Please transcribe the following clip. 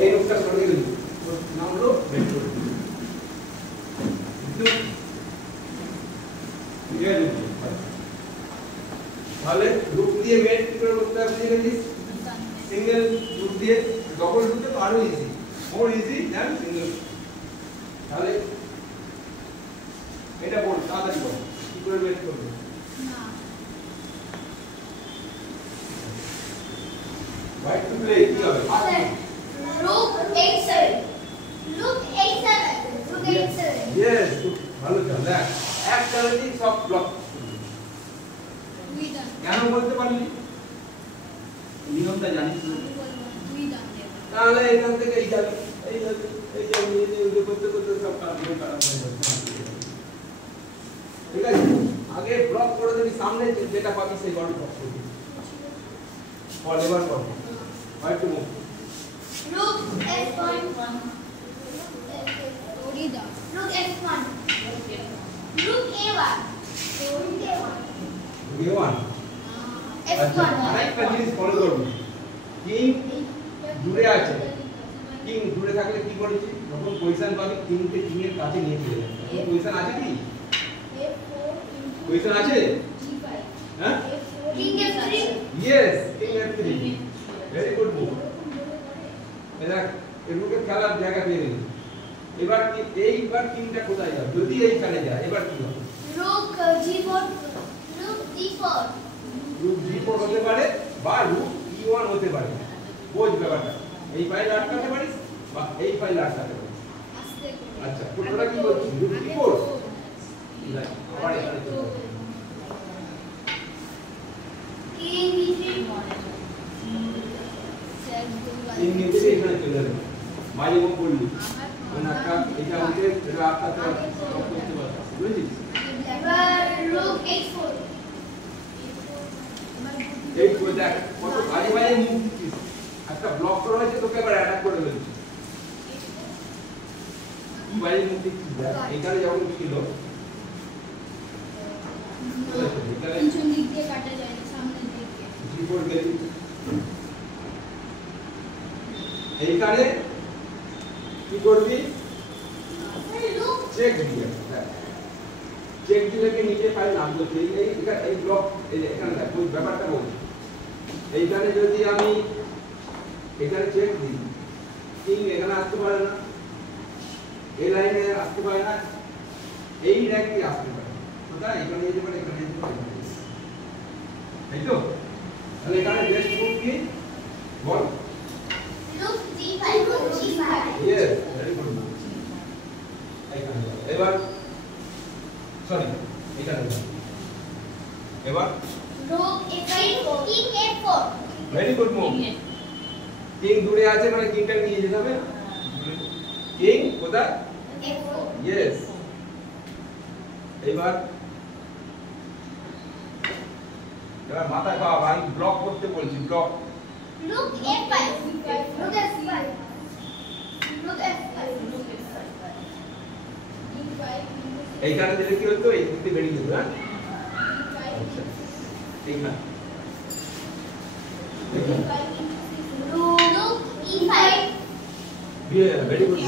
এই রূপটা সরিয়ে দিল নাম হলো বেড রুট তাহলে রূপ দিয়ে মেড কি করে করতে হবে জানিস সিঙ্গেল রূপ দিয়ে ডবল রূপে তো আরো ইজি মোর ইজি দ্যান সিঙ্গেল তাহলে এটা বল তাড়াতাড়ি বল কি করে মেড করবে না রাইট টু প্লে কি হবে রূপ 87 রূপ 87 রূপ 87 ইয়েস ভালো চল দেখ একটা রেডি সব ব্লক কেন বলতে পারলি নিয়মটা জানিস তাহলে এখান থেকে এই যাবে এই করতে করতে সব কাজ হয়ে যাবে ঠিক আছে আগে ব্লক করে দিবি সামনে যেটা পাবি সেই বডি ব্লক করবি ফর এবার কর রাইট টু মুভ রূপ F1 রূপ F1 রূপ A1 রূপ A1 A1 F1 আরেকটা জিনিস ফলো করবি কিং দূরে আছে কিং দূরে থাকলে কি করেছি যখন পজিশন পাবি কিংকে কিং এর কাছে নিয়ে চলে যাবে পজিশন আছে কি পজিশন আছে হ্যাঁ king F3 yes king F3 very good move এরা এরুকে খেলার জায়গা পেয়ে গেল এবার কি এইবার কিংটা কোথায় যাবে যদি এইখানে যায় এবার কি হবে রূপ G4 রূপ D4 রূপ D4 হতে পারে বা রূপ E1 হতে পারে বোঝ ব্যাপারটা এই ফাইল আটকাতে পারিস বা এই ফাইল আটকাতে পারিস আচ্ছা কোনটা কি বলছিস রূপ D4 আবার এখানে চলে যাবে কিং D3 কিং নিচে এখানে চলে যাবে মাঝে মুখ বললি মানে একটা এটা আমাকে এটা আটকাতে করতে পারবে বুঝেছিস এবার রূপ H4 এই কই দেখ কত ভাই ভাই মুভ দিছিস একটা ব্লক করা হয়েছে তোকে আবার অ্যাটাক করে ফেলছিস কি ভাই মুভ দিছিস দেখ এখানে যখন ছিল পিছন দিক দিয়ে কাটা যায় সামনের দিক দিয়ে রিপোর্ট গেলি এইখানে কি করবি চেক দিয়ে চেক দিলে কি নিচে ফাইল নাম করতে এই ব্লক এখানে দেখ ওই ব্যাপারটা বলছি এইখানে যদি আমি এখানে চেক দিই কিং এখানে আসতে পারে না এই লাইনে আসতে পারে না এই র্যাঙ্কে আসতে পারে কোথায় এখানে যেতে পারে এখানে যেতে পারে তাই তো তাহলে এখানে বেস্ট মুভ কি বল রূপ G5 রূপ G5 ইয়েস ভেরি গুড এইখানে এবার সরি এখানে এবার রূপ F8 king F4 very good move king দূরে আছে মানে কিংটা নিয়ে যেতে হবে কিং কোথায় F4 ইয়েস এবার মাথায় পাওয়া আমি ব্লক করতে বলছি ব্লক রূপ F5 রূপ F5 রূপ F5 এইখানে দিলে কি হতো এই দিকে বেরিয়ে যেত হ্যাঁ আচ্ছা ঠিক না রূপ E5 ভেরি গুড